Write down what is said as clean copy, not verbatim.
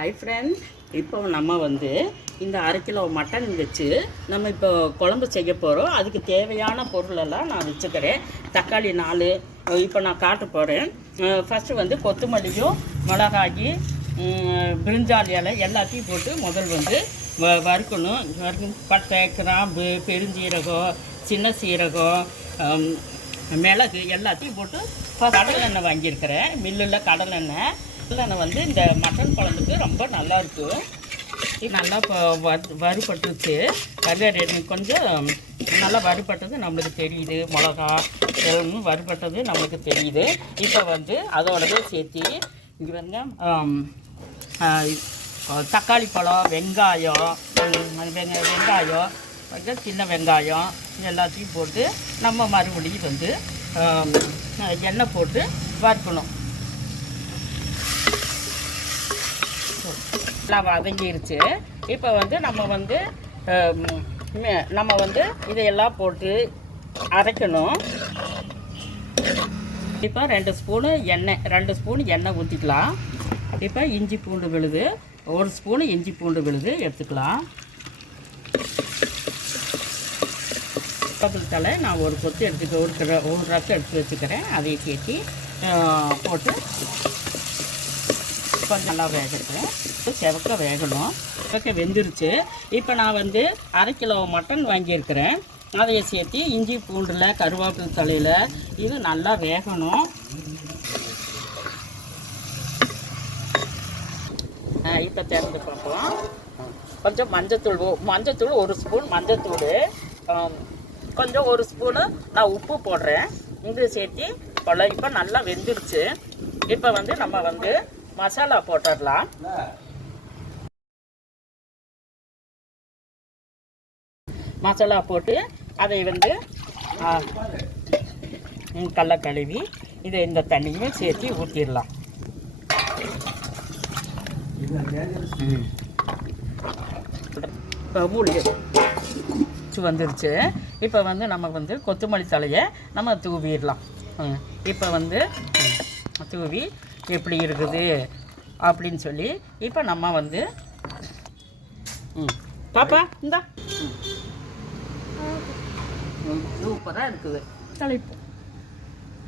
Hi friend, இப்போ நம்ம வந்து இந்த 1/2 கிலோ மட்டன் வச்சு நம்ம இப்போ குழம்பு செய்ய போகிறோம். அதுக்கு தேவையான பொருளெல்லாம் நான் வச்சுக்கிறேன். தக்காளி 4 இப்போ நான் காட்ட போகிறேன். ஃபஸ்ட்டு வந்து கொத்தமல்லியும் மிளகாய் பிரிஞ்சால் இலை எல்லாத்தையும் போட்டு முதல் வந்து வறுக்கணும். பட்டை, கிராம்பு, பெருஞ்சீரகம், சின்ன சீரகம், மிளகு எல்லாத்தையும் போட்டு கடலெண்ணெய் வாங்கியிருக்கிறேன். மில்லில் கடலெண்ணெய் வந்து இந்த மட்டன் குழம்புக்கு ரொம்ப நல்லாயிருக்கும். இது நல்லா இப்போ வறுபட்டுச்சு. கொஞ்சம் நல்லா வறுபட்டது நம்மளுக்கு தெரியுது. மிளகா எல்லாம் வறுபட்டது நம்மளுக்கு தெரியுது. இப்போ வந்து அதோடவே சேர்த்து இங்கே வந்து தக்காளி பழம், வெங்காயம், கொஞ்சம் சின்ன வெங்காயம் எல்லாத்தையும் போட்டு நம்ம மறுபடியும் வந்து எண்ணெய் போட்டு வறுக்கணும். நல்லா வதங்கிருச்சு. இப்போ வந்து நம்ம வந்து இதையெல்லாம் போட்டு அரைக்கணும். இப்போ 2 ஸ்பூன் எண்ணெய் ஊற்றிக்கலாம். இப்போ இஞ்சி பூண்டு விழுது 1 ஸ்பூனு இஞ்சி பூண்டு விழுது எடுத்துக்கலாம். தலை நான் ஒரு கொத்து ஒரு ரசம் எடுத்து வச்சுக்கிறேன். அதை சேர்த்து போட்டு கொஞ்சம் நல்லா வேகட்டும். செவக்க வேகணும். செவக்க வெந்துருச்சு. இப்போ நான் வந்து 1/2 கிலோ மட்டன் வாங்கியிருக்கிறேன். அதையை சேர்த்து இஞ்சி பூண்டில் கருவேப்பிலை தலையில் இது நல்லா வேகணும். இப்போ திறந்து பார்ப்போம். கொஞ்சம் மஞ்சத்தூள் 1 ஸ்பூன் மஞ்சத்தூள், கொஞ்சம் 1 ஸ்பூனு நான் உப்பு போடுறேன். இது சேர்த்து இப்போ நல்லா வெந்துருச்சு. இப்போ வந்து நம்ம வந்து மசாலா போட்டுடலாம். மசாலா போட்டு அதை வந்து கடலை கழுவி இதை இந்த தண்ணியும் சேர்த்து ஊற்றிடலாம். வந்துருச்சு. இப்போ வந்து நம்ம வந்து கொத்தமல்லி தலையை நம்ம தூவிடலாம். இப்போ வந்து தூவி எப்படி இருக்குது அப்படின்னு சொல்லி இப்போ நம்ம வந்து பாப்பா இந்தா சூப்பராக இருக்குது தலைப்பு.